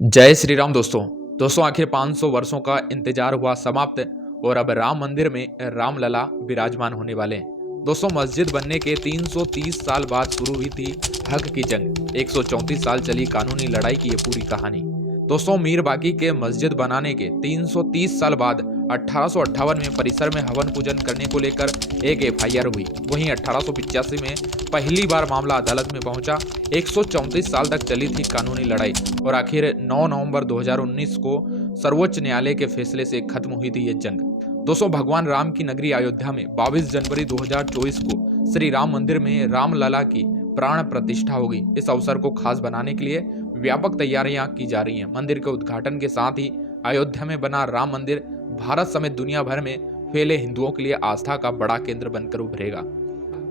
जय श्री राम दोस्तों आखिर 500 वर्षों का इंतजार हुआ समाप्त और अब राम मंदिर में रामलला विराजमान होने वाले हैं। दोस्तों मस्जिद बनने के 330 साल बाद शुरू हुई थी हक की जंग। 134 साल चली कानूनी लड़ाई की ये पूरी कहानी। दोस्तों मीर बाकी के मस्जिद बनाने के 330 साल बाद 1858 में परिसर में हवन पूजन करने को लेकर एक एफआईआर हुई। वहीं 1885 में पहली बार मामला अदालत में पहुंचा। 134 साल तक चली थी कानूनी लड़ाई और आखिर 9 नवंबर 2019 को सर्वोच्च न्यायालय के फैसले से खत्म हुई थी ये जंग। दोस्तों भगवान राम की नगरी अयोध्या में 22 जनवरी 2024 को श्री राम मंदिर में रामलला की प्राण प्रतिष्ठा होगी। इस अवसर को खास बनाने के लिए व्यापक तैयारियां की जा रही हैं। मंदिर के उद्घाटन के साथ ही अयोध्या में बना राम मंदिर भारत समेत दुनिया भर में फैले हिंदुओं के लिए आस्था का बड़ा केंद्र बनकर उभरेगा।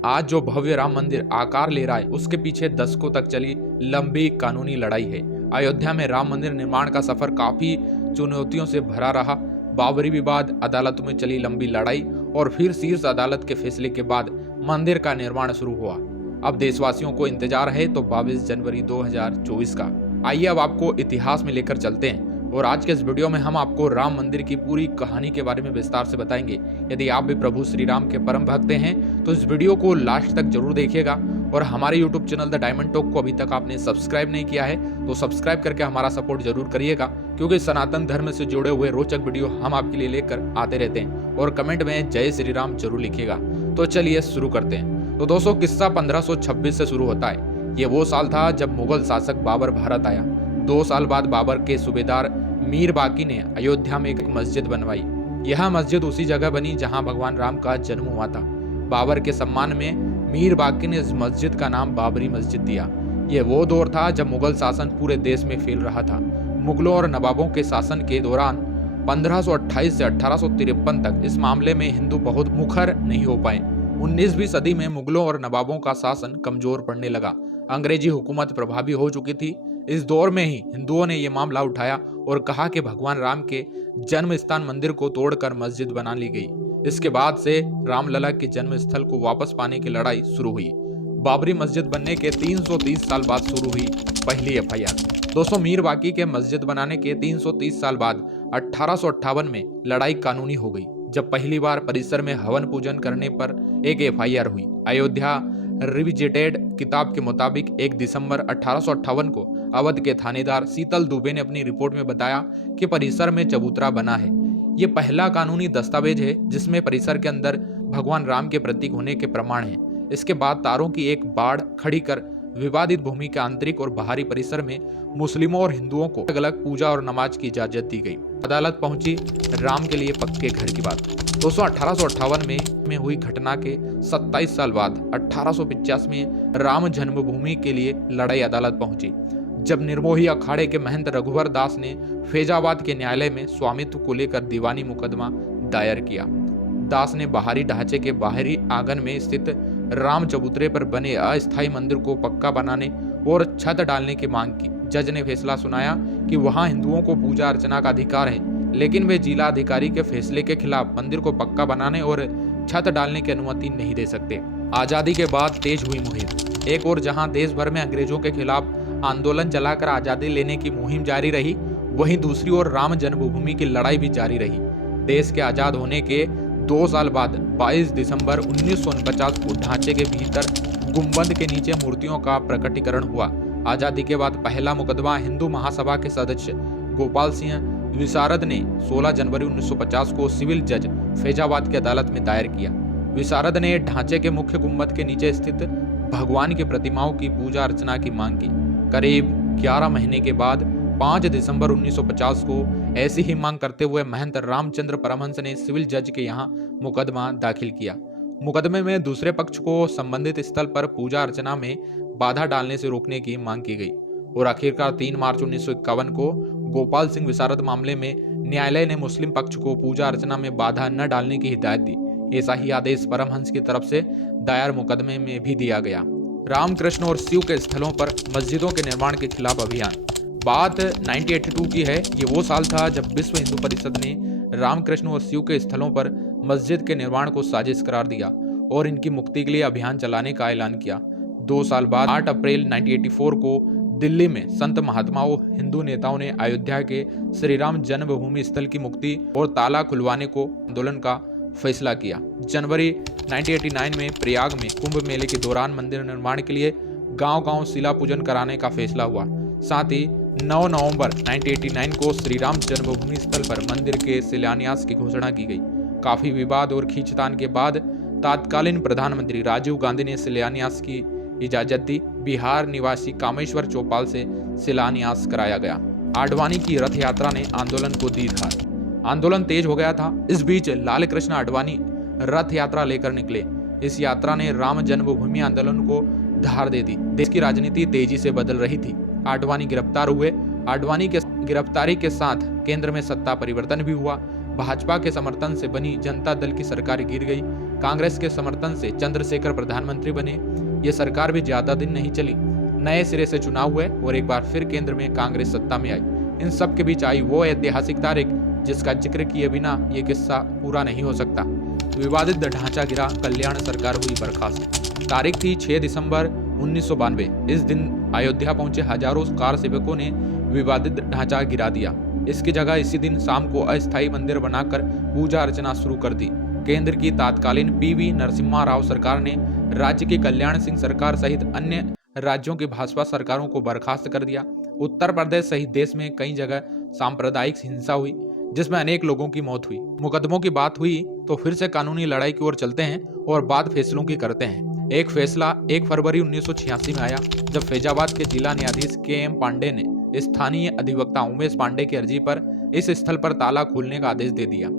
आज जो भव्य राम मंदिर आकार ले रहा है उसके पीछे दशकों तक चली लंबी कानूनी लड़ाई है। अयोध्या में राम मंदिर निर्माण का सफर काफी चुनौतियों से भरा रहा। बाबरी विवाद, अदालतों में चली लंबी लड़ाई और फिर शीर्ष अदालत के फैसले के बाद मंदिर का निर्माण शुरू हुआ। अब देशवासियों को इंतजार है तो 22 जनवरी 2024 का। आइए अब आपको इतिहास में लेकर चलते हैं और आज के इस वीडियो में हम आपको राम मंदिर की पूरी कहानी के बारे में विस्तार से बताएंगे। यदि आप भी प्रभु श्री राम के परम भक्त हैं तो इस वीडियो को लास्ट तक जरूर देखिएगा और हमारे YouTube channel the diamond talk को अभी तक आपने सब्सक्राइब नहीं किया है तो सब्सक्राइब करके हमारा सपोर्ट जरूर करिएगा, क्योंकि सनातन धर्म से जुड़े हुए रोचक वीडियो हम आपके लिए लेकर आते रहते हैं। और कमेंट में जय श्री राम जरूर लिखिएगा। तो चलिए शुरू करते हैं। तो दोस्तों किस्सा 1526 से शुरू होता है। ये वो साल था जब मुगल शासक बाबर भारत आया। 2 साल बाद बाबर के सूबेदार मीर बाकी ने अयोध्या में एक मस्जिद बनवाई। यह मस्जिद उसी जगह बनी जहां भगवान राम का जन्म हुआ था। बाबर के सम्मान में मीर बाकी ने इस मस्जिद का नाम बाबरी मस्जिद दिया। यह वो दौर था जब मुगल शासन पूरे देश में फैल रहा था। मुगलों और नवाबों के शासन के दौरान 1528 से 1853 तक इस मामले में हिंदू बहुत मुखर नहीं हो पाए। 19वीं सदी में मुगलों और नवाबों का शासन कमजोर पड़ने लगा। अंग्रेजी हुकूमत प्रभावी हो चुकी थी। इस दौर में ही हिंदुओं ने यह मामला उठाया और कहा कि भगवान राम के जन्म स्थान मंदिर को तोड़कर मस्जिद बना ली गई। इसके बाद से रामलला के जन्म स्थल को वापस पाने की लड़ाई शुरू हुई। बाबरी मस्जिद बनने के 330 साल बाद शुरू हुई पहली एफआईआर। दोस्तों मीर बाकी के मस्जिद बनाने के 330 साल बाद 1858 में लड़ाई कानूनी हो गई, जब पहली बार परिसर में हवन पूजन करने पर एक एफआईआर हुई। अयोध्या रिविजिटेड किताब के मुताबिक 1 दिसंबर 1858 को अवध के थानेदार शीतल दुबे ने अपनी रिपोर्ट में बताया कि परिसर में चबूतरा बना है। ये पहला कानूनी दस्तावेज है जिसमें परिसर के अंदर भगवान राम के प्रतीक होने के प्रमाण हैं। इसके बाद तारों की एक बाड़ खड़ी कर विवादित भूमि के आंतरिक और बाहरी परिसर में मुस्लिमों और हिंदुओं को अलग अलग पूजा और नमाज की इजाजत दी गई। अदालत पहुंची राम के लिए पक्के घर की बात। दोस्तों 1858 में हुई घटना के 27 साल बाद 1850 में राम जन्मभूमि के लिए लड़ाई अदालत पहुंची, जब निर्मोही अखाड़े के महंत रघुवर दास ने फैजाबाद के न्यायालय में स्वामित्व को लेकर दीवानी मुकदमा दायर किया। दास ने बाहरी ढांचे के बाहरी आंगन में स्थित राम चबूतरे पर बने अस्थायी मंदिर को पक्का बनाने और छत डालने की मांग की। जज ने फैसला सुनाया कि वहां हिंदुओं को पूजा अर्चना का अधिकार है, लेकिन वे जिला अधिकारी के फैसले के खिलाफ मंदिर को पक्का बनाने और छत डालने की अनुमति नहीं दे सकते। आजादी के बाद तेज हुई मुहिम। एक और जहां देश भर में अंग्रेजों के खिलाफ आंदोलन चलाकर आजादी लेने की मुहिम जारी रही, वहीं दूसरी ओर राम जन्मभूमि की लड़ाई भी जारी रही। देश के आजाद होने के 2 साल बाद 22 दिसंबर 1949 को ढांचे के भीतर गुंबद के नीचे मूर्तियों का प्रकटीकरण हुआ। आजादी के बाद पहला मुकदमा हिंदू महासभा के सदस्य गोपाल सिंह विशारद ने 16 जनवरी 1950 को सिविल जज फैजाबाद की अदालत में दायर किया। विशारद ने ढांचे के मुख्य गुंबद के नीचे स्थित भगवान की प्रतिमाओं की पूजा अर्चना की मांग की। करीब 11 महीने के बाद 5 दिसंबर 1950 को ऐसी ही मांग करते हुए महंत रामचंद्र परमहंस ने सिविल जज के यहाँ मुकदमा दाखिल किया। मुकदमे में दूसरे पक्ष को संबंधित स्थल पर पूजा अर्चना में बाधा डालने से रोकने की मांग की गई और आखिरकार 3 मार्च 1951 को गोपाल सिंह विशारद मामले में न्यायालय ने मुस्लिम पक्ष को पूजा अर्चना में बाधा न डालने की हिदायत दी। ऐसा ही आदेश परमहंस की तरफ से दायर मुकदमे में भी दिया गया। रामकृष्ण और शिव के स्थलों पर मस्जिदों के निर्माण के खिलाफ अभियान। बात 1982 की है। ये वो साल था जब विश्व हिंदू परिषद ने रामकृष्ण और शिव के स्थलों पर मस्जिद के निर्माण को साजिश करार दिया और इनकी मुक्ति के लिए अभियान चलाने का ऐलान किया। 2 साल बाद 8 अप्रैल 1984 को दिल्ली में संत महात्माओं, हिंदू नेताओं ने अयोध्या के श्री राम जन्मभूमि स्थल की मुक्ति और ताला खुलवाने को आंदोलन का फैसला किया। जनवरी 1989 में प्रयाग में कुंभ मेले के दौरान मंदिर निर्माण के लिए गांव-गांव शिला पूजन कराने का फैसला हुआ। साथ ही 9 नवंबर 1989 को श्री राम जन्मभूमि स्थल पर मंदिर के शिलान्यास की घोषणा की गई। काफी विवाद और खींचतान के बाद तत्कालीन प्रधानमंत्री राजीव गांधी ने शिलान्यास की इजाजत दी। बिहार निवासी कामेश्वर चौपाल से शिलान्यास कराया गया। आडवाणी की रथ यात्रा ने आंदोलन को दी धार। आंदोलन तेज हो गया था। इस बीच लाल कृष्ण आडवाणी रथ यात्रा लेकर निकले। इस यात्रा ने राम जन्मभूमि आंदोलन को धार दे दी। देश की राजनीति तेजी से बदल रही थी। आडवाणी गिरफ्तार हुए। आडवाणी के गिरफ्तारी के साथ केंद्र में सत्ता परिवर्तन भी हुआ। भाजपा के समर्थन से बनी जनता दल की सरकार गिर गई। कांग्रेस के समर्थन से चंद्रशेखर प्रधानमंत्री बने। ये सरकार भी ज्यादा दिन नहीं चली। नए सिरे से चुनाव हुए और एक बार फिर केंद्र में कांग्रेस सत्ता में आई। इन सब के बीच आई वो ऐतिहासिक तारीख जिसका जिक्र किए बिना ये किस्सा पूरा नहीं हो सकता। विवादित ढांचा गिरा, कल्याण सरकार हुई बर्खास्त। तारीख थी 6 दिसंबर 1992। इस दिन अयोध्या पहुंचे हजारों कार सेवकों ने विवादित ढांचा गिरा दिया। इसकी जगह इसी दिन शाम को अस्थायी मंदिर बनाकर पूजा अर्चना शुरू कर दी। केंद्र की तत्कालीन पीवी नरसिम्हा राव सरकार ने राज्य की कल्याण सिंह सरकार सहित अन्य राज्यों की भाजपा सरकारों को बर्खास्त कर दिया। उत्तर प्रदेश सहित देश में कई जगह सांप्रदायिक हिंसा हुई जिसमें अनेक लोगों की मौत हुई। मुकदमों की बात हुई तो फिर से कानूनी लड़ाई की ओर चलते हैं और बात फैसलों की करते हैं। एक फैसला 1 फरवरी 1986 में आया जब फैजाबाद के जिला न्यायाधीश KM पांडे ने स्थानीय अधिवक्ता उमेश पांडे की अर्जी पर इस स्थल पर ताला खोलने का आदेश दे दिया।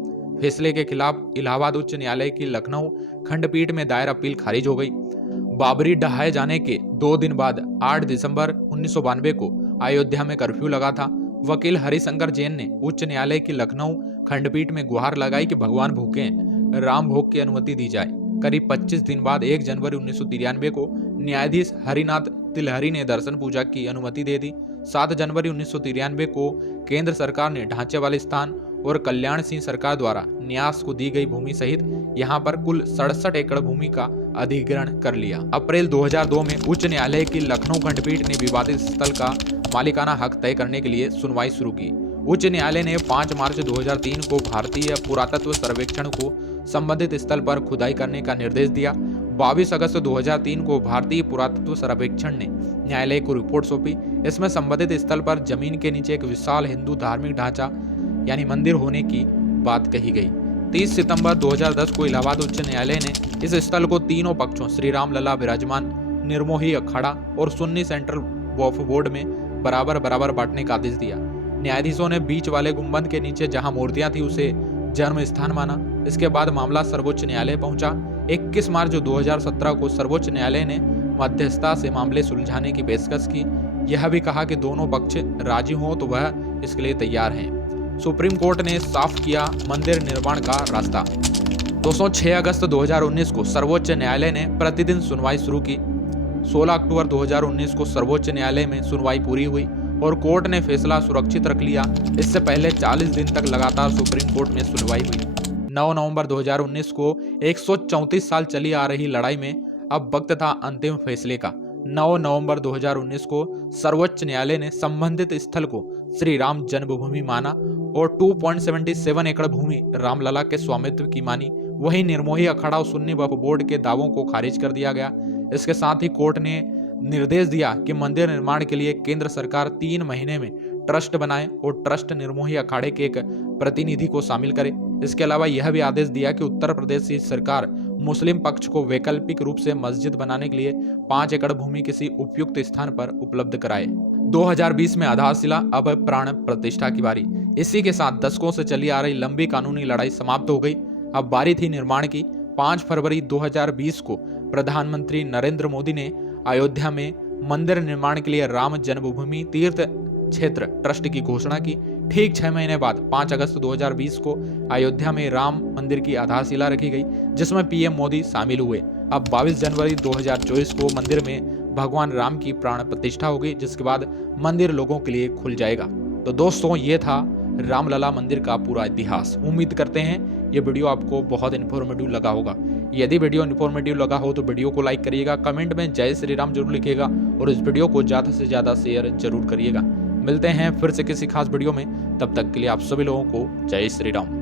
फैसले के खिलाफ इलाहाबाद उच्च न्यायालय की लखनऊ खंडपीठ में दायर अपील खारिज हो गई। बाबरी ढहाए जाने के 2 दिन बाद 8 दिसंबर 1992 को अयोध्या में कर्फ्यू लगा था। वकील हरिशंकर जैन ने उच्च न्यायालय की लखनऊ खंडपीठ में गुहार लगाई कि भगवान भूखे हैं, राम भोग की अनुमति दी जाए। करीब 25 दिन बाद 1 जनवरी 1993 को न्यायाधीश हरिनाथ तिलहरी ने दर्शन पूजा की अनुमति दे दी। 7 जनवरी 1993 को केंद्र सरकार ने ढांचे वाले स्थान और कल्याण सिंह सरकार द्वारा न्यास को दी गई भूमि सहित यहां पर कुल 67 एकड़ भूमि का अधिग्रहण कर लिया। अप्रैल 2002 में उच्च न्यायालय की लखनऊ खंडपीठ ने विवादित स्थल का मालिकाना हक तय करने के लिए सुनवाई शुरू की। उच्च न्यायालय ने 5 मार्च 2003 को भारतीय पुरातत्व सर्वेक्षण को संबंधित स्थल पर खुदाई करने का निर्देश दिया। 22 अगस्त 2003 को भारतीय पुरातत्व सर्वेक्षण ने न्यायालय को रिपोर्ट सौंपी। इसमें संबंधित स्थल पर जमीन के नीचे एक विशाल हिंदू धार्मिक ढांचा यानी मंदिर होने की बात कही गई। 30 सितंबर 2010 को इलाहाबाद उच्च न्यायालय ने इस स्थल को तीनों पक्षों श्री राम लला विराजमान, निर्मोही अखाड़ा और सुन्नी सेंट्रल वक्फ बोर्ड में बराबर बराबर बांटने का आदेश दिया। न्यायाधीशों ने बीच वाले गुंबद के नीचे जहां मूर्तियां थी उसे जन्म स्थान माना। इसके बाद मामला सर्वोच्च न्यायालय पहुंचा। 21 मार्च 2017 को सर्वोच्च न्यायालय ने मध्यस्थता से मामले सुलझाने की पेशकश की। यह भी कहा कि दोनों पक्ष राजी हों तो वह इसके लिए तैयार हैं। सुप्रीम कोर्ट ने साफ किया मंदिर निर्माण का रास्ता। 6 अगस्त 2019 को सर्वोच्च न्यायालय ने प्रतिदिन सुनवाई शुरू की। 16 अक्टूबर 2019 को सर्वोच्च न्यायालय में सुनवाई पूरी हुई और कोर्ट ने फैसला सुरक्षित रख लिया। इससे पहले 40 दिन तक लगातार सुप्रीम कोर्ट में सुनवाई हुई। 9 नवंबर 2019 को 134 साल चली आ रही लड़ाई में अब वक्त था अंतिम फैसले का। 9 नवंबर 2019 को सर्वोच्च न्यायालय ने संबंधित स्थल को श्री राम जन्मभूमि माना और 2.77 एकड़ भूमि रामलला के स्वामित्व की मानी। वहीं निर्मोही अखाड़ा और सुन्नी वक्फ बोर्ड के दावों को खारिज कर दिया गया। इसके साथ ही कोर्ट ने निर्देश दिया कि मंदिर निर्माण के लिए केंद्र सरकार 3 महीने में ट्रस्ट बनाए और ट्रस्ट निर्मोही अखाड़े के एक प्रतिनिधि को शामिल करे। इसके अलावा यह भी आदेश दिया कि उत्तर प्रदेश की सरकार मुस्लिम पक्ष को वैकल्पिक रूप से मस्जिद बनाने के लिए 5 एकड़ भूमि किसी उपयुक्त स्थान पर उपलब्ध कराए। 2020 में आधारशिला, अब प्राण प्रतिष्ठा की बारी। इसी के साथ दशकों से चली आ रही लंबी कानूनी लड़ाई समाप्त हो गई। अब बारी थी निर्माण की। 5 फरवरी 2020 को प्रधानमंत्री नरेंद्र मोदी ने अयोध्या में मंदिर निर्माण के लिए राम जन्मभूमि तीर्थ क्षेत्र ट्रस्ट की घोषणा की। ठीक 6 महीने बाद 5 अगस्त 2020 को अयोध्या में राम मंदिर की आधारशिला रखी गई, जिसमें पीएम मोदी शामिल हुए। अब 22 जनवरी 2024 को मंदिर में भगवान राम की प्राण प्रतिष्ठा होगी, जिसके बाद मंदिर लोगों के लिए खुल जाएगा। तो दोस्तों, ये था रामलला मंदिर का पूरा इतिहास। उम्मीद करते हैं ये वीडियो आपको बहुत इन्फॉर्मेटिव लगा होगा। यदि वीडियो इन्फॉर्मेटिव लगा हो तो वीडियो को लाइक करिएगा, कमेंट में जय श्री राम जरूर लिखिएगा और इस वीडियो को ज़्यादा से ज़्यादा शेयर जरूर करिएगा। मिलते हैं फिर से किसी खास वीडियो में, तब तक के लिए आप सभी लोगों को जय श्री राम।